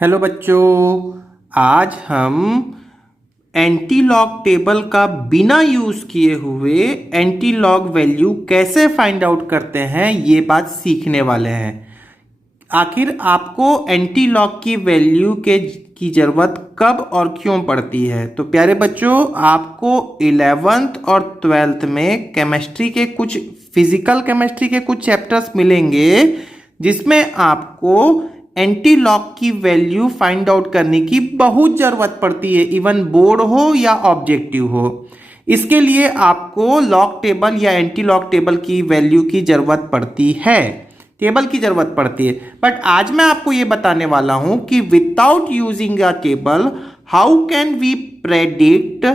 Hello बच्चों, आज हम एंटी लॉग टेबल का बिना यूज़ किए हुए एंटी लॉग वैल्यू कैसे फाइंड आउट करते हैं ये बात सीखने वाले हैं। आखिर आपको एंटी लॉग की वैल्यू की ज़रूरत कब और क्यों पड़ती है। तो प्यारे बच्चों, आपको 11th और 12th में केमिस्ट्री के कुछ फिजिकल केमिस्ट्री के कुछ चैप्टर्स मिलेंगे जिसमें आपको एंटी लॉग की वैल्यू फाइंड आउट करने की बहुत ज़रूरत पड़ती है, इवन बोर्ड हो या ऑब्जेक्टिव हो। इसके लिए आपको लॉग टेबल या एंटी लॉग टेबल की वैल्यू की ज़रूरत पड़ती है, टेबल की ज़रूरत पड़ती है। बट आज मैं आपको ये बताने वाला हूँ कि without using a table how can we predict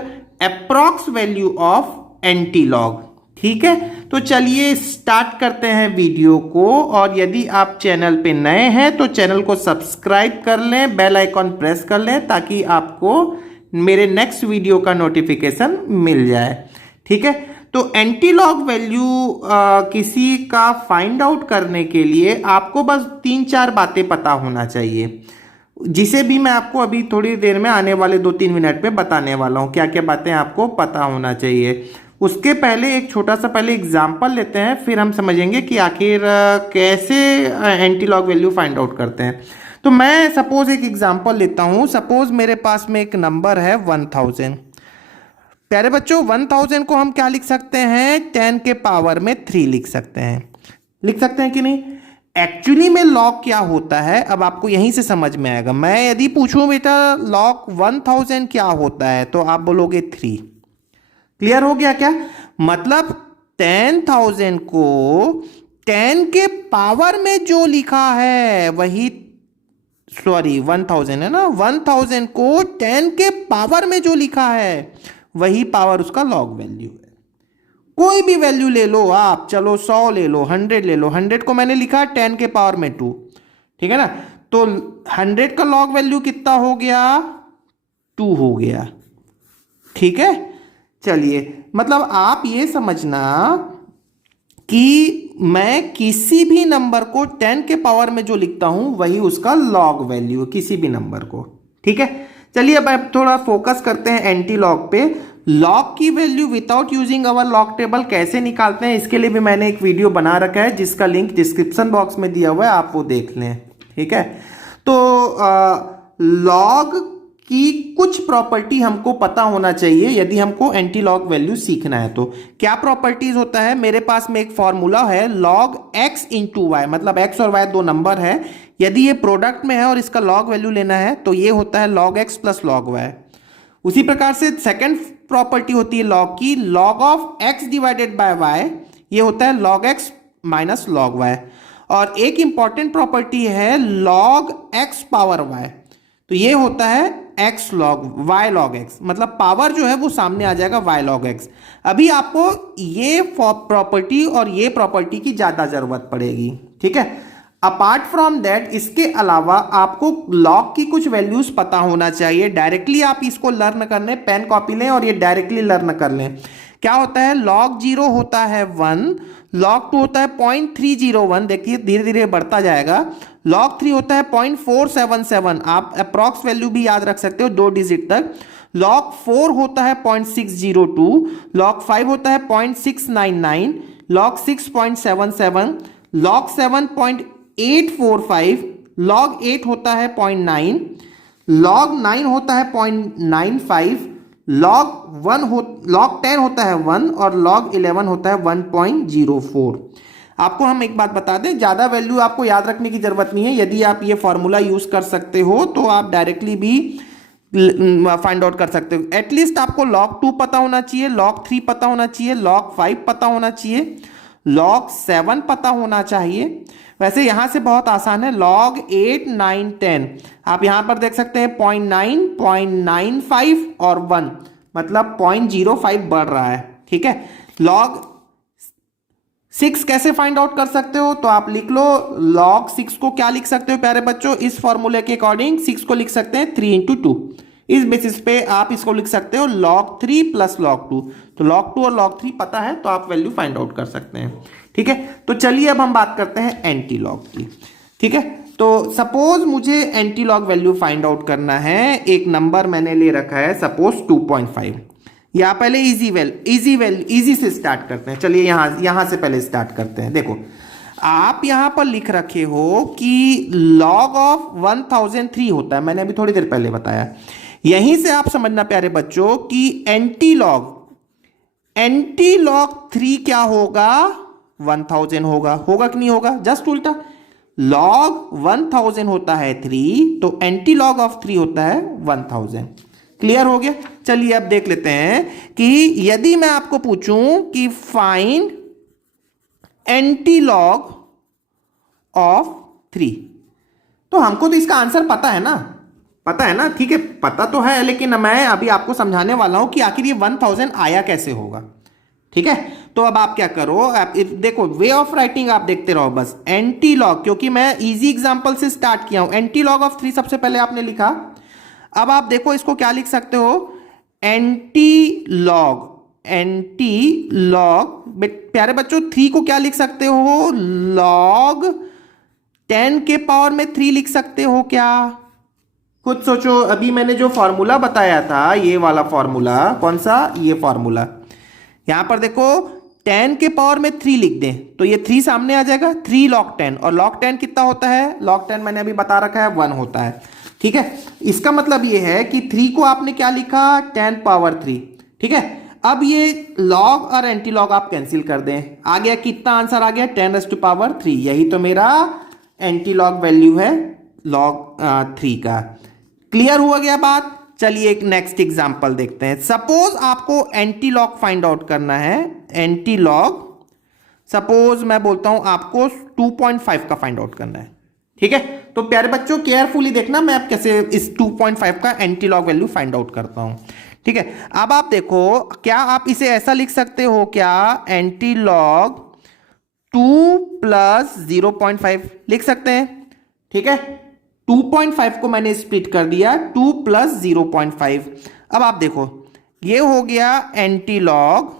approx value of anti log. ठीक है, तो चलिए स्टार्ट करते हैं वीडियो को। और यदि आप चैनल पे नए हैं तो चैनल को सब्सक्राइब कर लें, बेल आइकॉन प्रेस कर लें ताकि आपको मेरे नेक्स्ट वीडियो का नोटिफिकेशन मिल जाए। ठीक है, तो एंटी लॉग वैल्यू किसी का फाइंड आउट करने के लिए आपको बस 3-4 बातें पता होना चाहिए, जिसे भी मैं आपको अभी थोड़ी देर में आने वाले 2-3 मिनट में बताने वाला हूँ क्या क्या बातें आपको पता होना चाहिए। उसके पहले एक छोटा सा एग्जाम्पल लेते हैं, फिर हम समझेंगे कि आखिर कैसे anti log value find out करते हैं। तो मैं सपोज एक एग्जाम्पल लेता हूँ। सपोज मेरे पास में एक नंबर है 1000। प्यारे बच्चों, 1000 को हम क्या लिख सकते हैं? 10 के पावर में 3 लिख सकते हैं कि नहीं? एक्चुअली में लॉग क्या होता है अब आपको यहीं से समझ में आएगा। मैं यदि पूछूं बेटा लॉग 1000 क्या होता है तो आप बोलोगे 3। क्लियर हो गया क्या? मतलब 10,000 को 10 के पावर में जो लिखा है वही, सॉरी 1000 है ना, 1000 को 10 के पावर में जो लिखा है वही पावर उसका लॉग वैल्यू है। कोई भी वैल्यू ले लो आप, चलो 100 ले लो, 100 ले लो। 100 को मैंने लिखा 10 के पावर में 2, ठीक है ना? तो 100 का लॉग वैल्यू कितना हो गया? 2 हो गया। ठीक है, चलिए, मतलब आप ये समझना कि मैं किसी भी नंबर को 10 के पावर में जो लिखता हूं वही उसका लॉग वैल्यू, किसी भी नंबर को। ठीक है, चलिए अब थोड़ा फोकस करते हैं एंटी लॉग पे। लॉग की value without using our log table कैसे निकालते हैं, इसके लिए भी मैंने एक वीडियो बना रखा है जिसका लिंक डिस्क्रिप्शन बॉक्स में दिया हुआ है, आप वो देख लें। ठीक है, तो लॉग की कुछ प्रॉपर्टी हमको पता होना चाहिए यदि हमको एंटी लॉग वैल्यू सीखना है। तो क्या प्रॉपर्टीज होता है? मेरे पास में एक फॉर्मूला है लॉग x इंटू वाई, मतलब x और y दो नंबर है, यदि ये प्रोडक्ट में है और इसका लॉग वैल्यू लेना है तो ये होता है log x plus log y। उसी प्रकार से सेकेंड प्रॉपर्टी होती है लॉग की, log of x divided by y, ये होता है log x minus log y। और एक इंपॉर्टेंट प्रॉपर्टी है लॉग x पावर y, तो ये होता है x log y log x, मतलब पावर जो है वो सामने आ जाएगा y लॉग x। अभी आपको ये प्रॉपर्टी और ये प्रॉपर्टी की ज्यादा जरूरत पड़ेगी। ठीक है, अपार्ट फ्रॉम दैट इसके अलावा आपको लॉग की कुछ वैल्यूज पता होना चाहिए। डायरेक्टली आप इसको लर्न कर लें, पेन कॉपी लें और ये डायरेक्टली लर्न कर लें। क्या होता है? लॉग 0 होता है 1, लॉग 2 होता है 0.301, देखिए धीरे धीरे बढ़ता जाएगा। लॉग 3 होता है 0.477, आप अप्रॉक्स वैल्यू भी याद रख सकते हो 2 डिजिट तक। लॉग 4 होता है 0.602, लॉग 5 होता है 0.699, लॉग 6.77, लॉग 7.845, लॉग 8 होता है 0.9, लॉग 9 होता है 0.95, लॉग 10 होता है 1 और लॉग 11 होता है 1.04। आपको हम एक बात बता दें, ज्यादा वैल्यू आपको याद रखने की जरूरत नहीं है। यदि आप ये फॉर्मूला यूज कर सकते हो तो आप डायरेक्टली भी फाइंड आउट कर सकते हो। एटलीस्ट आपको लॉग 2 पता होना चाहिए, लॉग 3 पता होना चाहिए, लॉग 5 पता होना चाहिए, लॉग 7 पता होना चाहिए। वैसे यहां से बहुत आसान है, लॉग 8, 9, 10 आप यहां पर देख सकते हैं 0.9, 0.95 और 1, मतलब 0.05 बढ़ रहा है। ठीक है, लॉग 6 कैसे फाइंड आउट कर सकते हो? तो आप लिख लो लॉग 6 को क्या लिख सकते हो प्यारे बच्चों, इस फॉर्मूले के अकॉर्डिंग 6 को लिख सकते हैं 3 इंटू 2। इस बेसिस पे आप इसको लिख सकते हो log 3 प्लस log 2। तो log 2 और log 3 पता है तो आप वैल्यू फाइंड आउट कर सकते हैं। ठीक है, तो चलिए अब हम बात करते हैं एंटी लॉग की। ठीक है, तो सपोज मुझे anti log value find out करना है, एक नंबर मैंने ले रखा है सपोज 2.5। या पहले इजी से स्टार्ट करते हैं। चलिए यहां से पहले स्टार्ट करते हैं। देखो आप यहां पर लिख रखे हो कि लॉग ऑफ 1003 होता है, मैंने अभी थोड़ी देर पहले बताया। यहीं से आप समझना प्यारे बच्चों कि एंटी लॉग 3 क्या होगा, 1000 होगा कि नहीं होगा, जस्ट उल्टा। लॉग 1000 होता है 3, तो एंटी लॉग ऑफ 3 होता है 1000। क्लियर हो गया। चलिए अब देख लेते हैं कि यदि मैं आपको पूछूं कि फाइंड एंटी लॉग ऑफ 3, तो हमको तो इसका आंसर पता है ना, ठीक है, पता तो है, लेकिन मैं अभी आपको समझाने वाला हूं कि आखिर ये 1000 आया कैसे होगा। ठीक है, तो अब आप क्या करो, आप देखो वे ऑफ राइटिंग आप देखते रहो बस। एंटी लॉग, क्योंकि मैं इजी एग्जांपल से स्टार्ट किया हूं, एंटी लॉग ऑफ 3 सबसे पहले आपने लिखा। अब आप देखो इसको क्या लिख सकते हो, एंटी लॉग प्यारे बच्चों 3 को क्या लिख सकते हो, लॉग 10 के पावर में 3 लिख सकते हो क्या? खुद सोचो। अभी मैंने जो फॉर्मूला बताया था, ये वाला फॉर्मूला, कौन सा, ये फॉर्मूला, यहां पर देखो 10 के पावर में 3 लिख दें तो ये 3 सामने आ जाएगा, 3 log 10, और log 10 कितना होता है, log 10 मैंने अभी बता रखा है 1 होता है। ठीक है, इसका मतलब ये है कि 3 को आपने क्या लिखा, 10 पावर 3। ठीक है, अब ये log और एंटी लॉग आप कैंसिल कर दें, आ गया कितना आंसर आ गया, 10⁻3। यही तो मेरा एंटी लॉग वैल्यू है log 3 का। क्लियर हुआ गया बात। चलिए एक नेक्स्ट एग्जांपल देखते हैं। सपोज आपको एंटी लॉग फाइंड आउट करना है, एंटी लॉग, सपोज मैं बोलता हूं आपको 2.5 का फाइंड आउट करना है। ठीक है, तो प्यारे बच्चों केयरफुली देखना मैं आप कैसे इस 2.5 का anti log value find out करता हूं। ठीक है, अब आप देखो क्या आप इसे ऐसा लिख सकते हो क्या, एंटी लॉग 2 + 0.5 लिख सकते हैं। ठीक है, 2.5 को मैंने स्प्लिट कर दिया, 2 + 0.5। अब आप देखो ये हो गया एंटी लॉग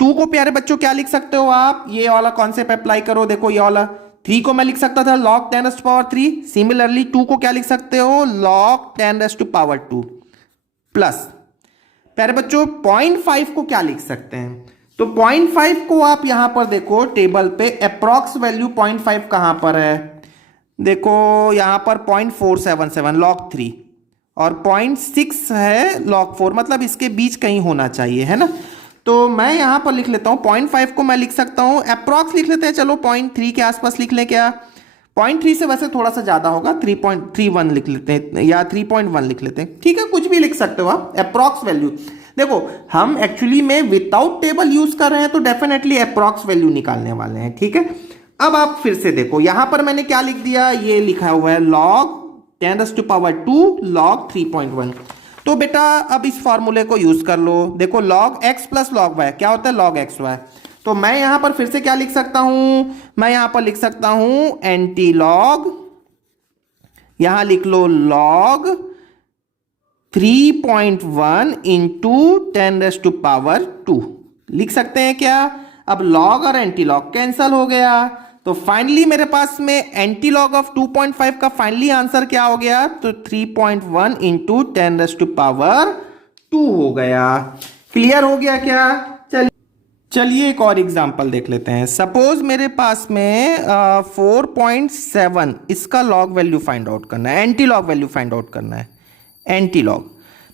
2 को प्यारे बच्चों क्या लिख सकते हो आप, ये वाला कॉन्सेप्ट अप्लाई करो। देखो ये वाला 3 को मैं लिख सकता था log 10⁻3, सिमिलरली 2 को क्या लिख सकते हो, log 10⁻2 प्लस प्यारे बच्चों 0.5 को क्या लिख सकते हैं, तो 0.5 को आप यहां पर देखो टेबल पे अप्रॉक्स वैल्यू 0.5 कहां पर है, देखो यहां पर 0.477 log 3 और 0.6 है log 4, मतलब इसके बीच कहीं होना चाहिए, है ना। तो मैं यहां पर लिख लेता हूं 0.5 को मैं लिख सकता हूं, अप्रॉक्स लिख लेते हैं, चलो 0.3 के आसपास लिख लें क्या, 0.3 से वैसे थोड़ा सा ज्यादा होगा, 3.31 लिख लेते हैं या 3.1 लिख लेते हैं। ठीक है, कुछ भी लिख सकते हो आप, अप्रॉक्स वैल्यू। देखो हम एक्चुअली में विदाउट टेबल यूज कर रहे हैं तो डेफिनेटली अप्रॉक्स वैल्यू निकालने वाले हैं। ठीक है, अब आप फिर से देखो यहां पर मैंने क्या लिख दिया, ये लिखा हुआ है log 10⁻2 log 3.1। तो बेटा अब इस फॉर्मूले को यूज कर लो। देखो log x + log y क्या होता है, log xy। तो मैं यहां पर फिर से क्या लिख सकता हूं, मैं यहां पर लिख सकता हूं एंटी लॉग, यहां लिख लो log 3.1 × 10⁻2 लिख सकते हैं क्या। अब लॉग और एंटी लॉग कैंसल हो गया, तो फाइनली मेरे पास में एंटी लॉग ऑफ 2.5 का फाइनली आंसर क्या हो गया, तो 3.1 × 10⁻2 हो गया। क्लियर हो गया क्या। चलिए एक और एग्जांपल देख लेते हैं। सपोज मेरे पास में 4.7 इसका लॉग वैल्यू फाइंड आउट करना है, antilog value find out करना है, एंटी लॉग,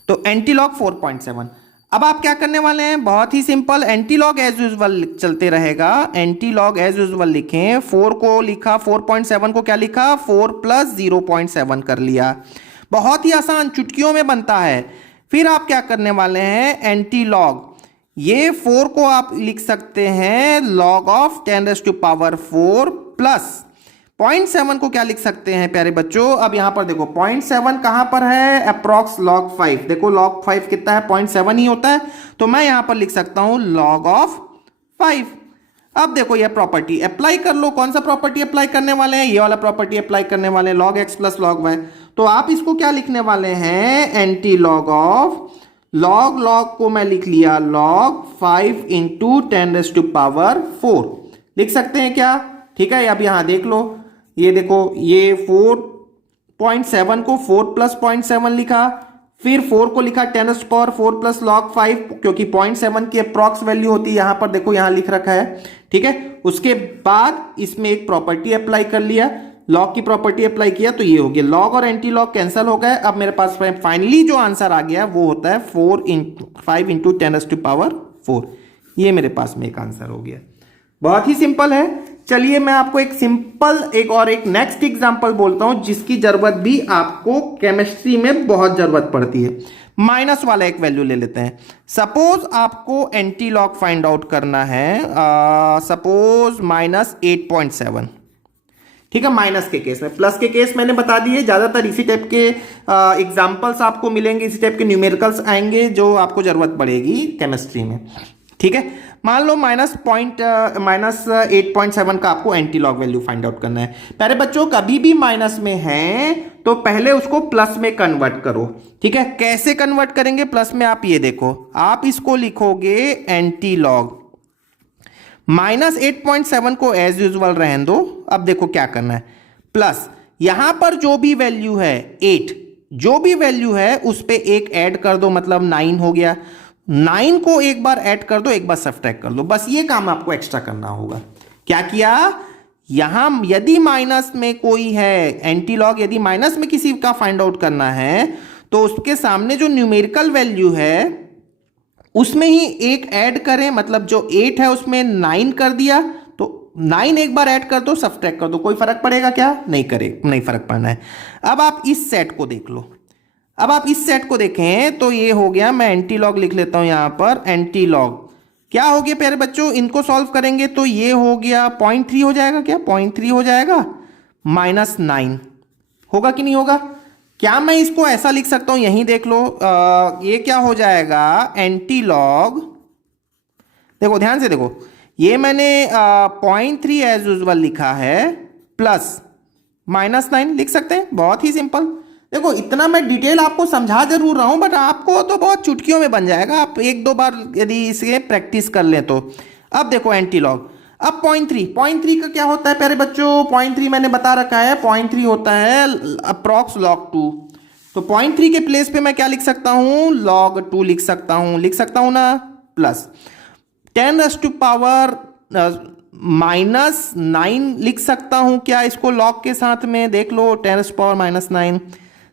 तो एंटी लॉग 4.7। अब आप क्या करने वाले हैं, बहुत ही simple, antilog as usual चलते रहेगा, एंटी लॉग एज यूजुअल लिखें, 4 को लिखा, 4.7 को क्या लिखा, 4 + 0.7 कर लिया, बहुत ही आसान, चुटकियों में बनता है। फिर आप क्या करने वाले हैं, एंटी लॉग, ये 4 को आप लिख सकते हैं log ऑफ 10⁻4 प्लस 0.7 को क्या लिख सकते हैं प्यारे बच्चों, अब यहां पर देखो 0.7 कहां पर है, अप्रॉक्स log 5, देखो log 5 कितना है, 0.7 ही होता है, तो मैं यहां पर लिख सकता हूं log ऑफ 5। अब देखो ये प्रॉपर्टी अप्लाई कर लो, कौन सा प्रॉपर्टी अप्लाई करने वाले हैं, ये वाला प्रॉपर्टी अप्लाई करने वाले हैं, log x + log y। तो आप इसको क्या लिखने वाले हैं, एंटी लॉग ऑफ, log को मैं लिख लिया log 5 × 10⁻4 लिख सकते हैं क्या। ठीक है, अब यहां देख लो, ये देखो, ये 4.7 को 4 प्लस 0.7 लिखा, फिर 4 को लिखा 10⁻4 प्लस log 5, क्योंकि 0.7 की अप्रॉक्स वैल्यू होती है, यहां पर देखो यहां लिख रखा है, ठीक है। उसके बाद इसमें एक प्रॉपर्टी अप्लाई कर लिया, लॉग की प्रॉपर्टी अप्लाई किया, तो ये हो गया लॉग और एंटी लॉग कैंसिल हो गए। अब मेरे पास फाइनली जो आंसर आ गया वो होता है 5 इंटू 10⁻4। ये मेरे पास में एक आंसर हो गया। बहुत ही सिंपल है। चलिए मैं आपको एक सिंपल एक नेक्स्ट एग्जांपल बोलता हूं जिसकी जरूरत भी आपको केमिस्ट्री में बहुत जरूरत पड़ती है। माइनस वाला एक वैल्यू ले लेते हैं। सपोज आपको एंटी लॉग फाइंड आउट करना है, सपोज -8.7, ठीक है, माइनस के केस में। प्लस के केस मैंने बता दिए, ज्यादातर इसी टाइप के एग्जांपल्स आपको मिलेंगे, इसी टाइप के न्यूमेरिकल्स आएंगे जो आपको जरूरत पड़ेगी केमिस्ट्री में, ठीक है। मान लो -8.7 का आपको anti log value find out करना है। पहले बच्चों कभी भी माइनस में है तो पहले उसको प्लस में कन्वर्ट करो, ठीक है। कैसे कन्वर्ट करेंगे प्लस में, आप ये देखो, आप इसको लिखोगे एंटी लॉग, -8.7 को एज यूजुअल रहने दो। अब देखो क्या करना है, प्लस यहां पर जो भी वैल्यू है 8, जो भी वैल्यू है उस पे एक ऐड कर दो, मतलब 9 हो गया। 9 को एक बार ऐड कर दो, एक बार सब्ट्रैक्ट कर दो, बस ये काम आपको एक्स्ट्रा करना होगा। क्या किया, यहां यदि माइनस में कोई है एंटी लॉग, यदि माइनस में किसी का फाइंड आउट करना है तो उसके सामने जो न्यूमेरिकल वैल्यू है उसमें ही एक ऐड करें, मतलब जो 8 है उसमें 9 कर दिया, तो 9 एक बार ऐड कर दो, सब्ट्रैक्ट कर दो। कोई फर्क पड़ेगा क्या, नहीं फर्क पड़ना है। अब आप इस सेट को देख लो, अब आप इस सेट को देखें तो ये हो गया, मैं एंटी लॉग लिख लेता हूं यहां पर, एंटी लॉग क्या हो गया प्यारे बच्चों, इनको सॉल्व करेंगे तो ये हो गया 0.3 हो जाएगा, क्या 0.3 हो जाएगा, -9 होगा कि नहीं होगा। क्या मैं इसको ऐसा लिख सकता हूं, यहीं देख लो, ये क्या हो जाएगा, एंटी लॉग, देखो ध्यान से देखो, ये मैंने 0.3 एज यूजुअल लिखा है, प्लस -9 लिख सकते हैं, बहुत ही सिंपल। देखो इतना मैं डिटेल आपको समझा जरूर रहा हूं, बट आपको तो बहुत चुटकियों में बन जाएगा, आप एक दो बार यदि इसे प्रैक्टिस कर लें तो। अब देखो एंटी लॉग, अब 0.3 का क्या होता है प्यारे बच्चों, 0.3 मैंने बता रखा है, 0.3 होता है अप्रॉक्स log 2। तो 0.3 के प्लेस पे मैं क्या लिख सकता हूं, log 2 लिख सकता हूं ना, प्लस 10⁻⁻9 लिख सकता हूं क्या इसको लॉग के साथ में, देख लो 10⁻⁻9,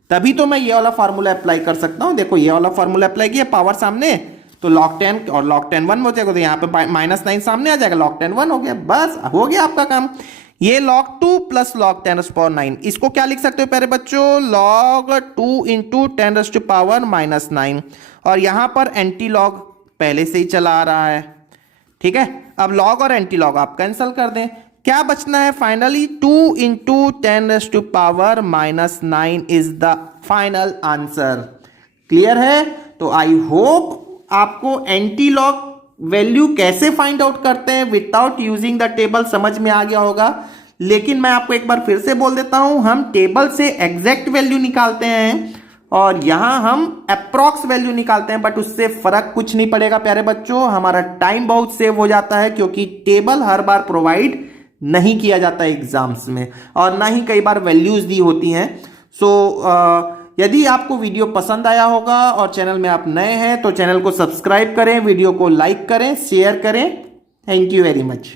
तभी तो मैं ये वाला फार्मूला अप्लाई कर सकता हूं। देखो ये वाला फार्मूला अप्लाई किया, पावर सामने तो log 10 और log 10 1 हो जाएगा, तो यहाँ पे -9 सामने आ जाएगा, log 10 1 हो गया, बस हो गया आपका काम। ये log 2 प्लस log 10⁻9, इसको क्या लिख सकते हो प्यारे बच्चों, log 2 इंटू 10⁻⁻9, और यहां पर एंटी लॉग पहले से ही चला आ रहा है, ठीक है। अब लॉग और एंटी लॉग आप कैंसिल कर दें, क्या बचना है finally, 2 into 10⁻⁻9 is the final answer. Clear है। तो आई होप आपको एंटी लॉग वैल्यू कैसे फाइंड आउट करते हैं विदाउट यूजिंग द टेबल समझ में आ गया होगा। लेकिन मैं आपको एक बार फिर से बोल देता हूं, हम टेबल से एग्जैक्ट वैल्यू निकालते हैं और यहां हम अप्रॉक्स वैल्यू निकालते हैं, बट उससे फर्क कुछ नहीं पड़ेगा प्यारे बच्चों, हमारा टाइम बहुत सेव हो जाता है, क्योंकि टेबल हर बार प्रोवाइड नहीं किया जाता है एग्जाम्स में, और ना ही कई बार वैल्यूज दी होती हैं। सो यदि आपको वीडियो पसंद आया होगा और चैनल में आप नए हैं तो चैनल को सब्सक्राइब करें, वीडियो को लाइक करें, शेयर करें। Thank you very much.